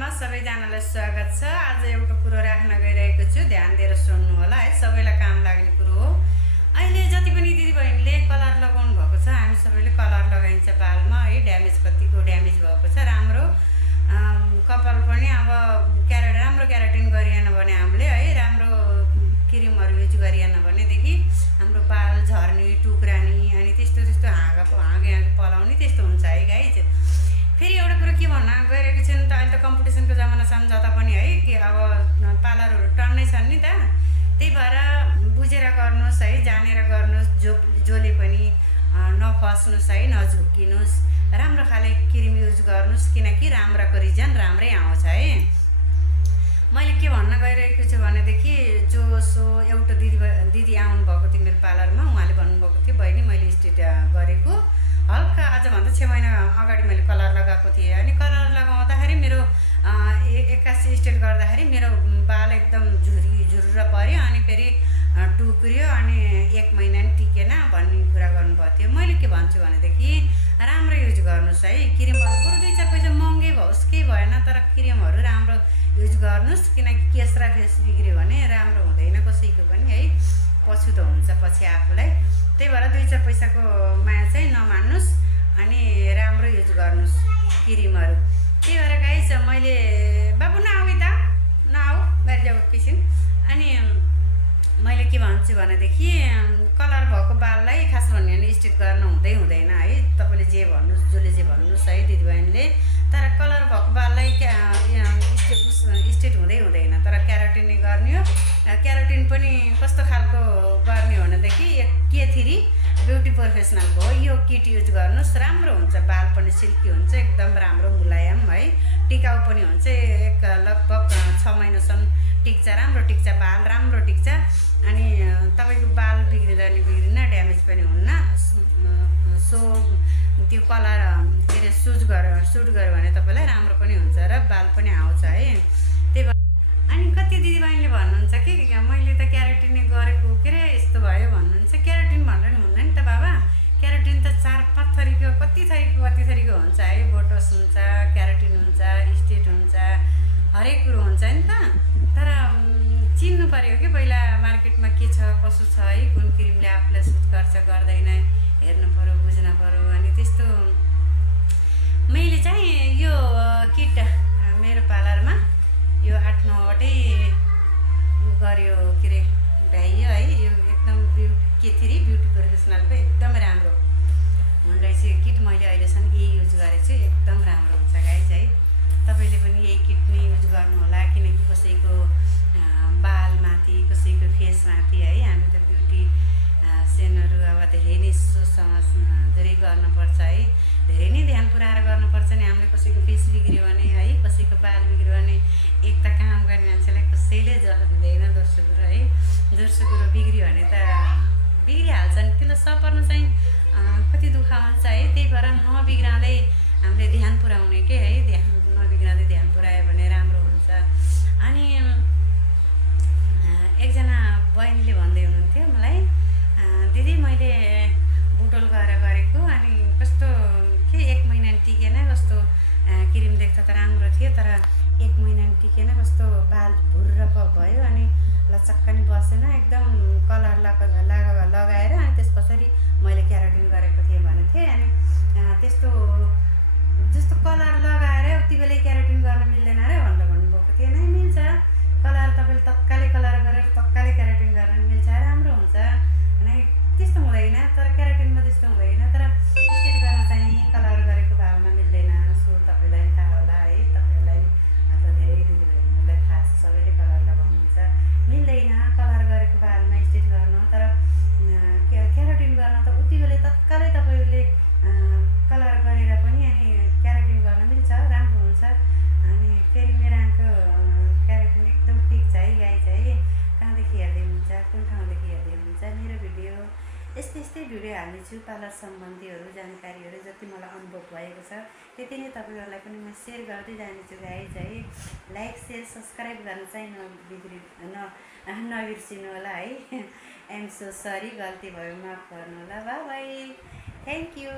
च्यानलमा सबैजनालाई स्वागत छ। आज एउटा कुरो राख्न गइरहेको छु, ध्यान दिएर सुन्नु होला है। सबैलाई काम लाग्ने कुरो हो। अहिले जति पनि दिदीबहिनीले कलर लगाउनु भएको छ, हामी सबैले कलर लगाइन्छ बालमा है। ड्यामेज कतिको ड्यामेज भएको छ, राम्रो कपाल पनि अब राम्रो क्याराटिन गरिएन भने हामीले है, राम्रो क्रिमहरू युज गरिएन भनेदेखि हाम्रो बाल झर्ने, टुक्रानी अनि त्यस्तो हाँगे पलाउने त्यस्तो हुन्छ है गाइज। फेरि एउटा कुरो के भन्न गइरहेको छु नि त, अहिले त कम्पिटिसनको जमाना छ जता पनि है, कि अब पार्लरहरू टन्नै छन् नि त। त्यही भएर बुझेर गर्नुहोस् है, जानेर गर्नुहोस्, जसले पनि नफस्नुहोस् है, नझुक्किनुहोस्, राम्रो खाले क्रिम युज गर्नुहोस्, किनकि राम्राको रिजन राम्रै आउँछ है। मैले के भन्न गइरहेको छु भनेदेखि एउटा दिदी आउनुभएको थियो मेरो पार्लरमा। उहाँले भन्नुभएको थियो, बहिनी मैले स्ट्रेट गरेको हल्का आजभन्दा 6 महिना अगाडि मैले कलर लगाएको थिएँ। अनि कलर लगाउँदाखेरि मेरो 81 स्ट्रेट गर्दाखेरि मेरो बाल एकदम झुर्र पऱ्यो, अनि फेरि टुक्रियो, अनि 1 महिना नि टिकेन भन्ने कुरा गर्नुभएको थियो। मैले के भन्छु भनेदेखि राम्रो युज गर्नुहोस् है, क्रिमहरू बरु 2-4 पैसा महँगै भओस् केही भएन, तर क्रिमहरू राम्रो युज गर्नुहोस्, किनकि केस र फेस बिग्रियो भने राम्रो हुँदैन कसैको पनि है, पछुतो हुन्छ पछि आफूलाई। त्यही भएर 2-4 पैसाको माया चाहिँ नमान्नुहोस्, अनि राम्रो युज गर्नुहोस् क्रिमहरू। त्यही भएर गाइस मैले बाबु नआऊ त नआऊ बाहिर जाऊ एकैछिन। अनि मैले के भन्छु भनेदेखि कलर भएको बाललाई खास भन्यो भने स्ट्रेट गर्न हुँदैन है। तपाईँले जे भन्नुहोस्, जसले जे भन्नुहोस् है दिदीबहिनीले, तर कलर भएको बाललाई स्ट्रेट हुँदैन, तर क्याराटिन गर्ने हो। क्याराटिन पनि कस्तो खालको गर्ने हो भनेदेखि K3 ब्युटी प्रोफेसनलको हो। यो किट युज गर्नुहोस्, राम्रो हुन्छ, बाल पनि सिल्की हुन्छ, एकदम राम्रो मुलायम है, टिकाउ पनि हुन्छ। लगभग 6 महिनासम्म टिक्छ, राम्रो टिक्छ, बाल राम्रो टिक्छ। अनि तपाईँको बाल बिग्रिँदैन, ड्यामेज पनि हुन्न। त्यो कलर के अरे सुट गर्यो भने तपाईँलाई राम्रो पनि हुन्छ र बाल पनि आउँछ है। त्यही भएर अनि कति दिदीबहिनीले भन्नुहुन्छ कि मैले त क्याराटिन गरेको के अरे यस्तो भयो भन्नुहुन्छ। क्याराटिन भनेर नि हुन्न नि त बाबा, क्याराटिन त 4-5 थरीको कति थरीको हुन्छ है। बोटस हुन्छ, क्याराटिन हुन्छ, स्ट्रेट हुन्छ, हरेक कुरो हुन्छ नि त। तर चिन्नु पऱ्यो कि पहिला मार्केटमा के छ कसो छ है, कुन क्रिमले आफूलाई सुट गर्छ गर्दैन हेर्नु पऱ्यो, बुझ्नु पऱ्यो। अनि त्यस्तो मैले चाहिँ यो किट मेरो पार्लरमा यो 8-9वटै गर्यो के अरे भ्याइयो है। यो एकदम K3 ब्युटी प्रोफेसनलको एकदम राम्रो हुँदैछ किट। मैले अहिलेसम्म यही युज गरेको छु, एकदम राम्रो हुन्छ गाइस है। तपाईँले पनि यही किट नै युज गर्नु होला, किनकि कसैको बालमाथि, कसैको फेसमाथि है, हामी त ब्युटी सेनहरू अब धेरै नै सोचसमझ धेरै गर्नुपर्छ है, धेरै नै ध्यान पुऱ्याएर गर्नुपर्छ नि। हामीले कसैको फेस बिग्रियो भने है, कसैको बाल बिग्रियो भने एक त काम गर्ने मान्छेलाई कसैले जस दिँदैन। दोस्रो कुरो है, दोस्रो कुरो बिग्रियो भने त बिग्रिहाल्छ नि, त्यसलाई सपर्नु चाहिँ कति दुःख हुन्छ है। त्यही भएर नबिग्राउँदै हामीले ध्यान पुऱ्याउने के है, नबिग्राउँदै ध्यान पुऱ्यायो भने राम्रो हुन्छ। अनि एकजना बहिनीले भन्दै हुनुहुन्थ्यो मलाई, दिदी मैले बुटोल गरेको अनि कस्तो के 1 महिना टिकेन, कस्तो क्रिम देख्छ त राम्रो थियो, तर 1 महिना टिकेन, कस्तो बाल भुर्र भयो, अनि लचक्क नि बसेन, एकदम कलर लगाएर अनि त्यस पछाडि मैले क्याराटिन गरेको थिएँ भनेको थिएँ। अनि त्यस्तो जस्तो कलर लगाएर उति बेलै क्याराटिन गर्न मिल्दैन र भनेर भन्नुभएको थियो। नै मिल्छ, कलर तपाईँले तत्कालै कलर गरेर तत्कालै क्याराटिन गर्न मिल्छ, राम्रो हुन्छ नै, त्यस्तो हुँदैन। तर क्याराटिनमा त्यस्तो हुँदैन, तर स्ट्रेट गर्न चाहिँ कलर गरेको बालमा मिल्दैन। सो तपाईँलाई पनि थाहा होला है, तपाईँहरूलाई त धेरै दिदीबहिनीहरूलाई थाहा छ, सबैले कलर लगाउनुहुन्छ, मिल्दैन कलर गरेको बालमा स्ट्रेट गर्न। तर क्याराटिन गर्न त उति बेलै तत्कालै तपाईँले कलर गरेर पनि अनि क्याराटिन गर्न मिल्छ, राम्रो हुन्छ। अनि फेरि मेरो आँको क्याराटिन एकदम टिक्छ है गाइज है। कहाँदेखि हेर्दै हुन्छ, कुन ठाउँदेखि हेर्दै हुन्छ, मेरो भिडियो यस्तै भिडियो हाल्नेछु, पार्लर सम्बन्धीहरू जानकारीहरू जति मलाई अनुभव भएको छ त्यति नै तपाईँहरूलाई पनि म सेयर गर्दै जानेछु गाइज है। लाइक सेयर सब्सक्राइब गर्न चाहिँ नबिर्सिनु होला है। आइएम सो सरी, गल्ती भयो माफ गर्नु होला। By by, thank you.